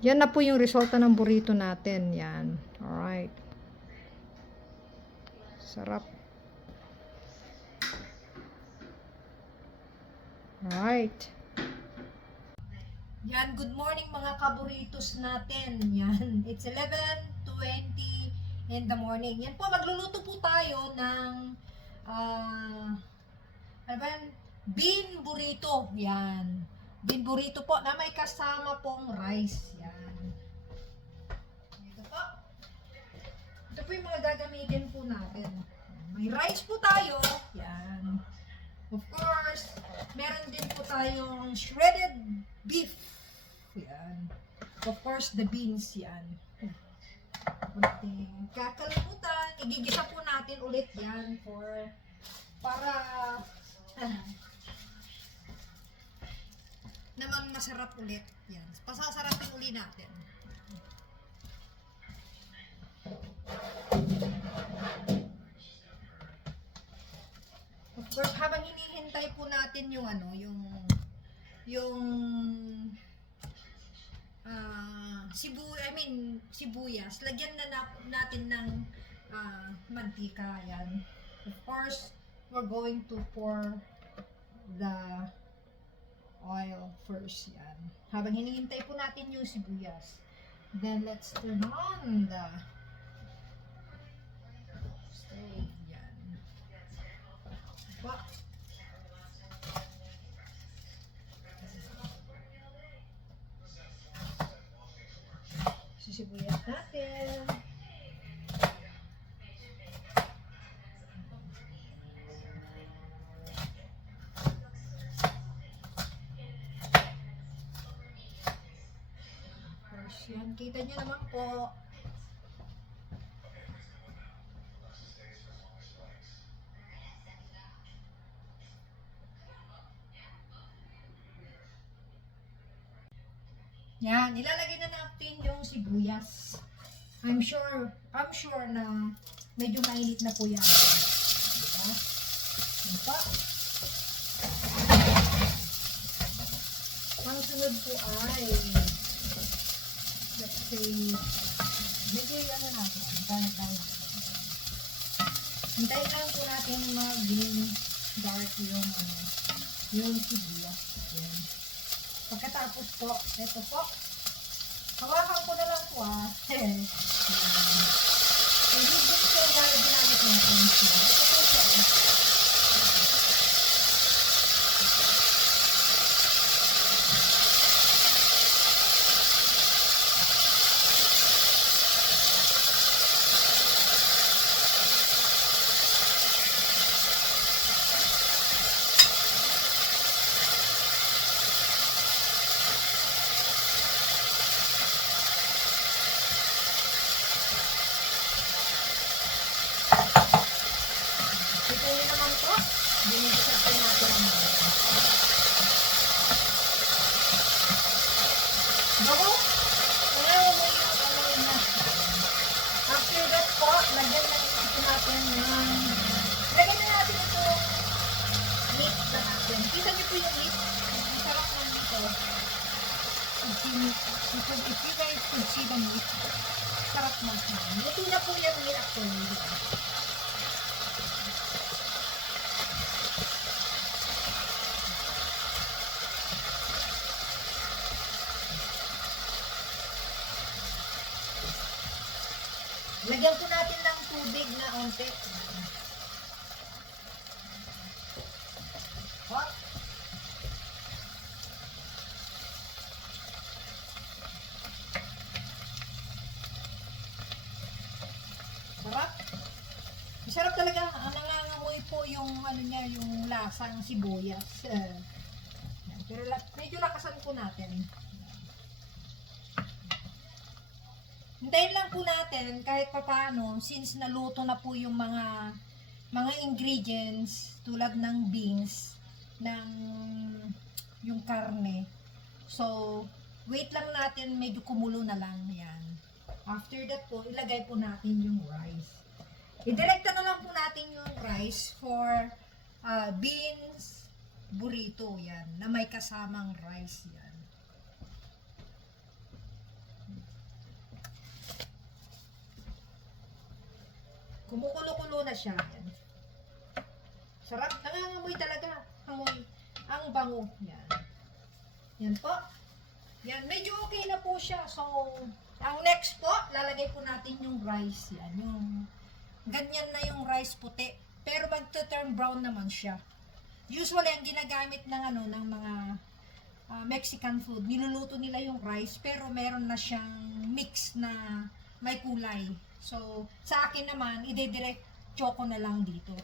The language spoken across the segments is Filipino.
Yan na po yung resulta ng burrito natin. Yan. Alright. Sarap. Alright. Yan, good morning mga kaburitos natin. Yan, it's 11:20 in the morning. Yan po, magluluto po tayo ng ano ba yan? Bean burrito. Yan. Bean burrito po na may kasama pong rice. Yan. Ito po. Ito po yung mga gagamitin po natin. May rice po tayo. Yan. Of course, meron din po tayong shredded beef. Yan. Of course, the beans. Yan. Kunting kakalimutan. Igigisa po natin ulit yan para naman masarap ulit. Yan. Pasasarapin uli natin. Of course, habang hinihintay po natin yung sibuyas, lagyan na natin ng mantika. Yan. Of course, we're going to pour the oil first. Yan. Habang hinihintay po natin yung sibuyas, then let's turn on the stove. Yan. Wow. Sibuyas natin. Yan, kita nyo naman po. Yan, ilalagay na natin yung sibuyas. I'm sure na medyo mainit na po yan. Diba? Yan po. Ang sunod po ay let's say medyo natin. Hintayin lang po natin maging dark yung sibuyas. Yan. Pagkatapos po, ito po. Hawakan ko na lang po Hindi din siya ginamit natin siya. Ito po siya. After that po, lagyan na natin itong meat na natin. Kita niyo po yung meat. Ang sarap lang dito. If you guys could see the meat, sarap na siya. Luto na po yung meat actually. Lagyan po natin ng tubig na onte. Hot. Sarap. Masarap talaga. Nangangamoy po yung yung lasang sibuyas. Pero medyo lakasan po natin. Hintayin lang po natin kahit papaano, since naluto na po yung mga ingredients tulad ng beans, yung karne. So, wait lang natin, medyo kumulo na lang yan. After that po, ilagay po natin yung rice. Idirekta na lang po natin yung rice for beans burrito yan, na may kasamang rice yan. Kumukulo-kulo na siya. Yan. Sarap. Nangangamoy talaga. Amoy. Ang bango. Yan. Yan po. Yan. Medyo okay na po siya. So, ang next po, lalagay po natin yung rice. Yan. Yung ganyan na yung rice puti. Pero magto-turn brown naman siya. Usually, ang ginagamit ng ng mga Mexican food, niluluto nila yung rice, pero meron na siyang mix na may kulay. So, sa akin naman, ide-direct choco na lang dito.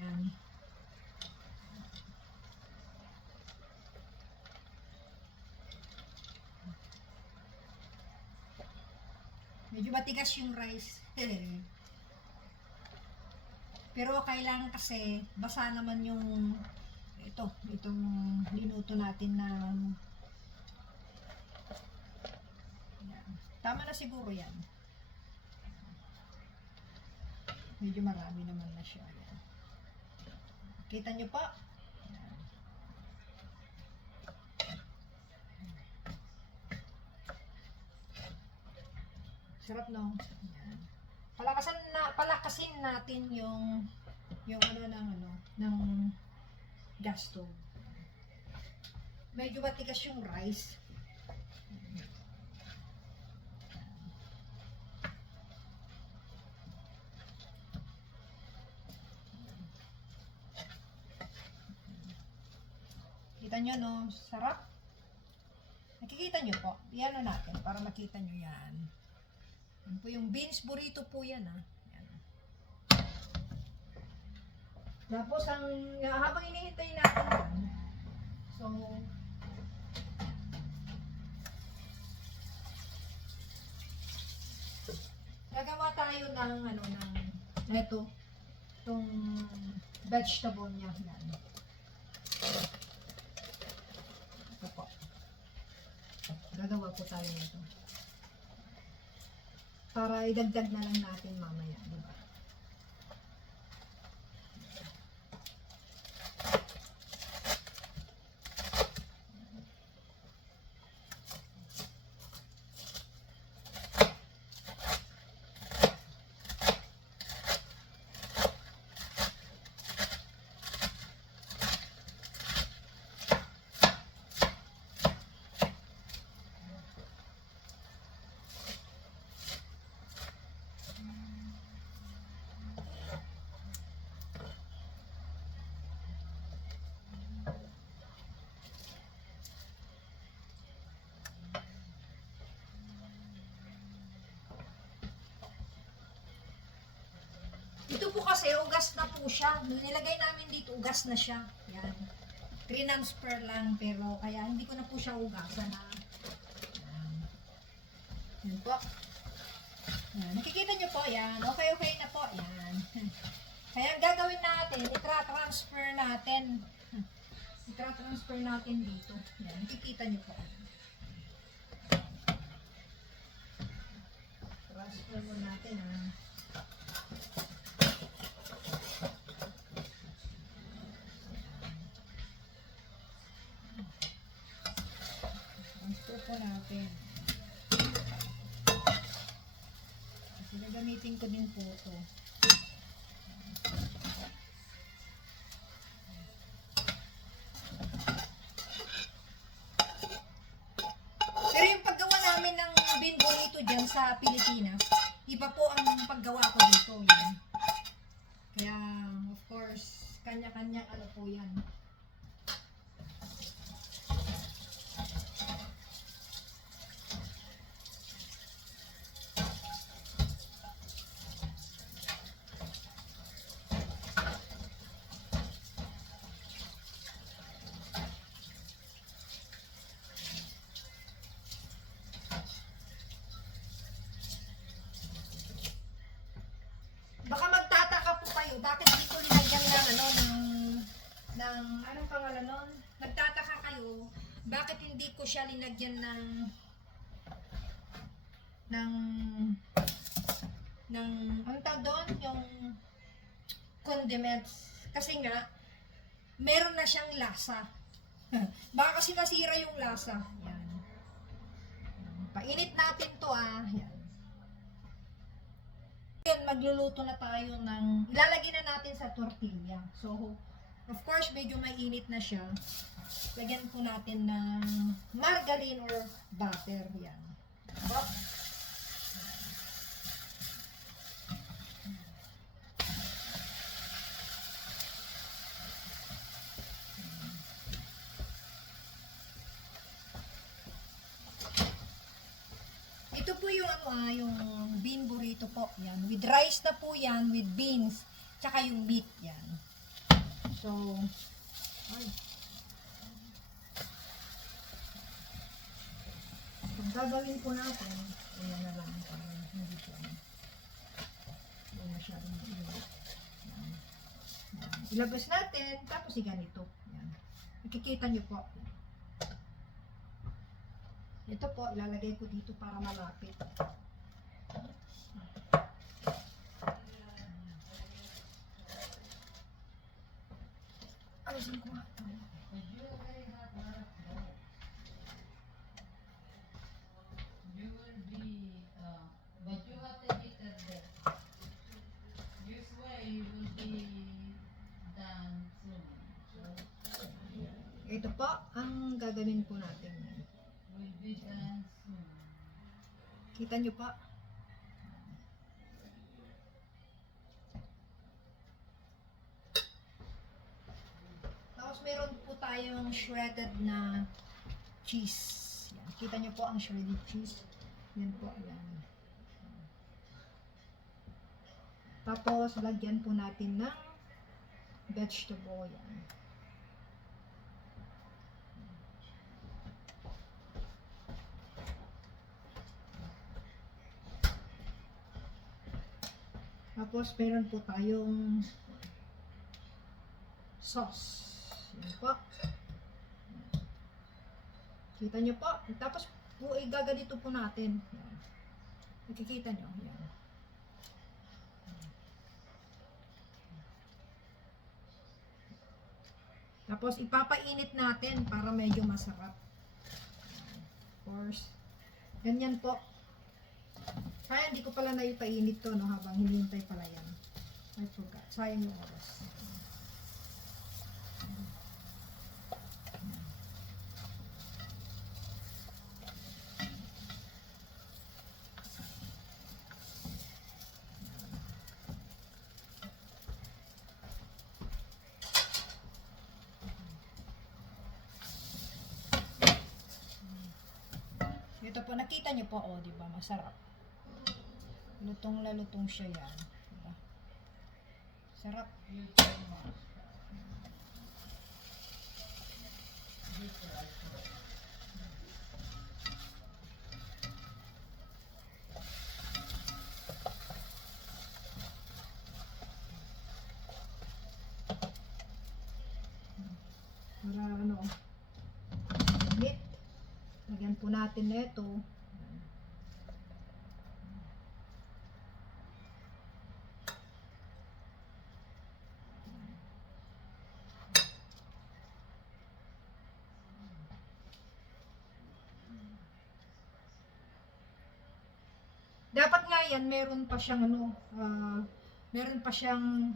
Yan. Medyo matigas yung rice. Pero kailangan kasi basa naman yung itong linuto natin na yan. Tama na siguro yan. Medyo marami naman na siya. Yan. Kita nyo po? Yan. Sarap, no? Yan. Palakasin natin yung ng gas stove. Medyo matigas yung rice. Kita nyo, no? Sarap. Nakikita nyo po. Yan na natin para makita nyo yan. Yan po yung beans burrito po yan, ha. Yan. Tapos, habang inihintay natin yan, so, gagawa tayo ng, itong vegetable niya. Yan. Ito po. Gagawa po tayo nito. Para idagdag na lang natin mamaya, diba? Ito po kasi, ugas na po siya. Nilagay namin dito, ugas na siya. Yan. 3 transfer lang, pero kaya hindi ko na po siya ugasan. Yan. Yan po. Yan. Nakikita nyo po, yan. Okay na po. Yan. Kaya ang gagawin natin, itra-transfer natin. Itra-transfer natin dito. Yan. Nakikita nyo po. Transfer mo natin, ha. Po natin. Kasi gagamitin ko din po ito. Pero yung paggawa namin ng bean burrito dyan sa Pilipinas, iba po ang paggawa ko dito. Yan. Kaya, of course, kanya-kanya po yan. Baka magtataka po kayo, bakit dito linagyan ng anong pangalan nun? Nagtataka kayo, bakit hindi ko siya linagyan ng ang tawag doon, yung condiments. Kasi nga, meron na siyang lasa. Baka kasi masira yung lasa. Yan. Painit natin to, Yan. Yun, magluluto na tayo ng, ilalagay na natin sa tortilla. So, of course, medyo mainit na siya. Lagyan po natin ng margarine or butter. Yan. Diba? Ito po yung yung bean burrito po. Yan. With rice na po yan, with beans, tsaka yung meat. Yan. So, ay. Ang gagawin po natin, ayan na lang, para hindi siya, hindi masyadong mainit. Yan. Yan. Ilabas natin, tapos iganito. Yan. Nakikita nyo po. Ito po, ilalagay ko dito para malapit. Ayusin ko nga ito. Ito po ang gagawin po natin. Kita nyo po. Tapos meron po tayong shredded na cheese. Yan. Kita nyo po ang shredded cheese. Yan po. Yan. Tapos lagyan po natin ng vegetable. Yan. Tapos, meron po tayong sauce. Yan po. Kita nyo po. Tapos, po, igaganito po natin. Yan. Nakikita nyo. Yan. Tapos, ipapainit natin para medyo masarap. Of course. Ganyan po. Kaya hindi ko pala na ipainit to, no, habang hinihintay pala yan. I forgot. Sayang yung oras. Ito po, nakita nyo po, oh, di ba, masarap. Lutong lalutong siya yan. Diba? Sarap. Para ano, meat. Lagyan po natin na ito. Dapat nga yan, meron pa siyang ano, meron pa siyang,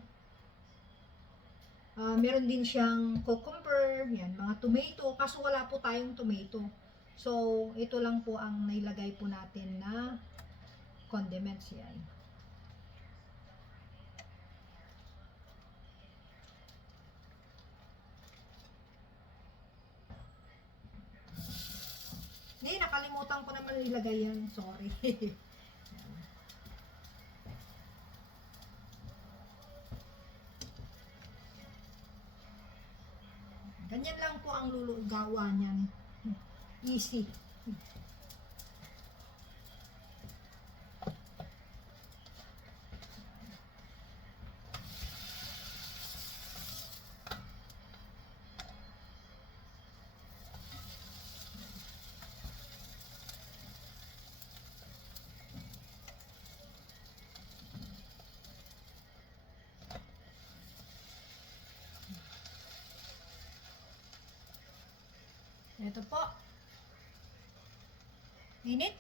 meron din siyang cucumber, yan, mga tomato, kaso wala po tayong tomato. So, ito lang po ang nailagay po natin na condiments yan. Hindi, nakalimutan ko naman ilagay yan, sorry. Ganyan lang po ang lulugawa niyan. Easy. Ito po. Init.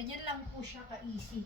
Ganyan lang po siya ka-easy.